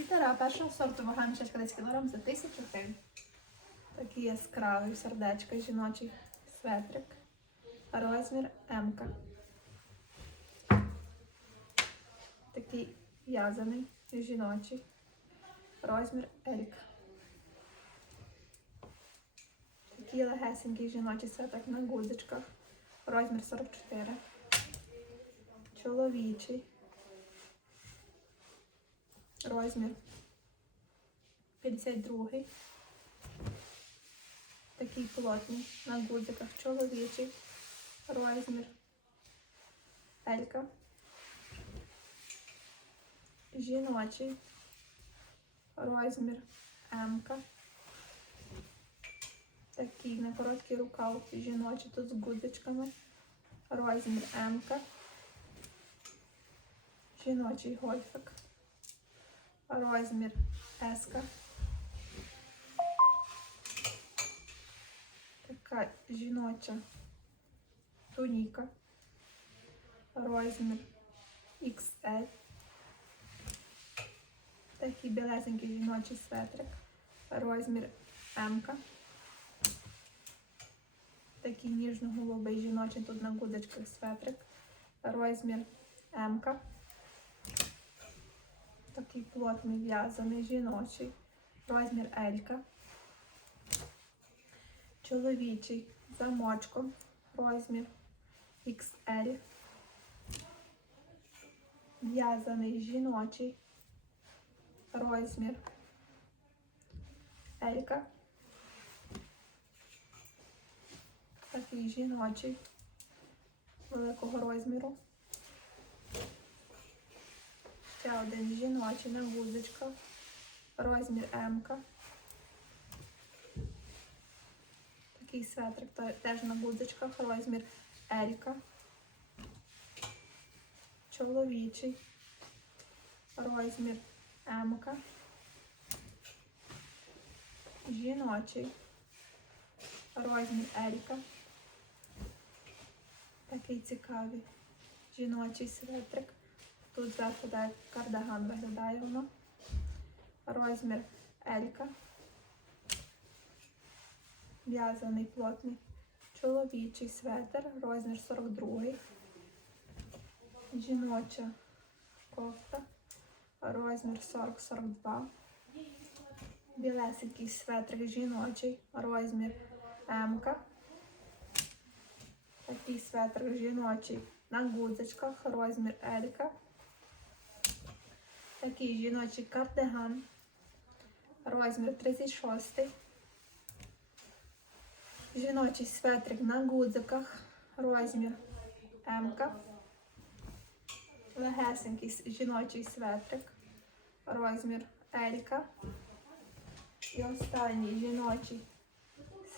Світера першого сорту вага мішечка 10 кг за 1000 гривень. Такий яскравий сердечко жіночий светрик. Розмір М. Такий в'язаний жіночий. Розмір L. Такий легесенький жіночий светрик на гудзичках. Розмір 44. Чоловічий. Розмір 52. Такий плотний на гудзиках чоловічий. Розмір Елька. Жіночий. Розмір М-ка. Такий на короткий рукав жіночий тут з гудзичками. Розмір М-ка. Жіночий гольфик. Розмір С-ка. Така жіноча туніка. Розмір XL. Такий білесенький жіночий светрик. Розмір М. Такий ніжно-голубий жіночий тут на гудочках светрик. Розмір М. Такий плотний в'язаний жіночий. Розмір L. -ка. Чоловічий замочком. Розмір XL. В'язаний жіночий. Розмір Елька. Такий жіночий великого розміру. Ще один жіночий на гузочках. Розмір М. Такий светрик теж на гудзичках, розмір Елька. Чоловічий. Розмір М. Жіночий. Розмір Елька. Такий цікавий. Жіночий светрик. Тут зверху де кардиган виглядає воно. Розмір Елька. В'язаний плотний. Чоловічий светр, розмір 42. Жіноча кофта, розмір 40-42. Білесенький светрик жіночий, розмір М. Такий светр жіночий на гудзичках, розмір L. Такий жіночий кардиган, розмір 36. Жіночий светрик на гудзиках, розмір М. Легесенький жіночий светрик, розмір L. І останній жіночий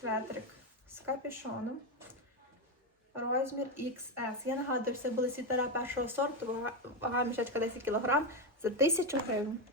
светрик з капюшоном. Розмір XS. Я нагадую, це були світера першого сорту, вага- мішечка 10 кг за 1000 гривень.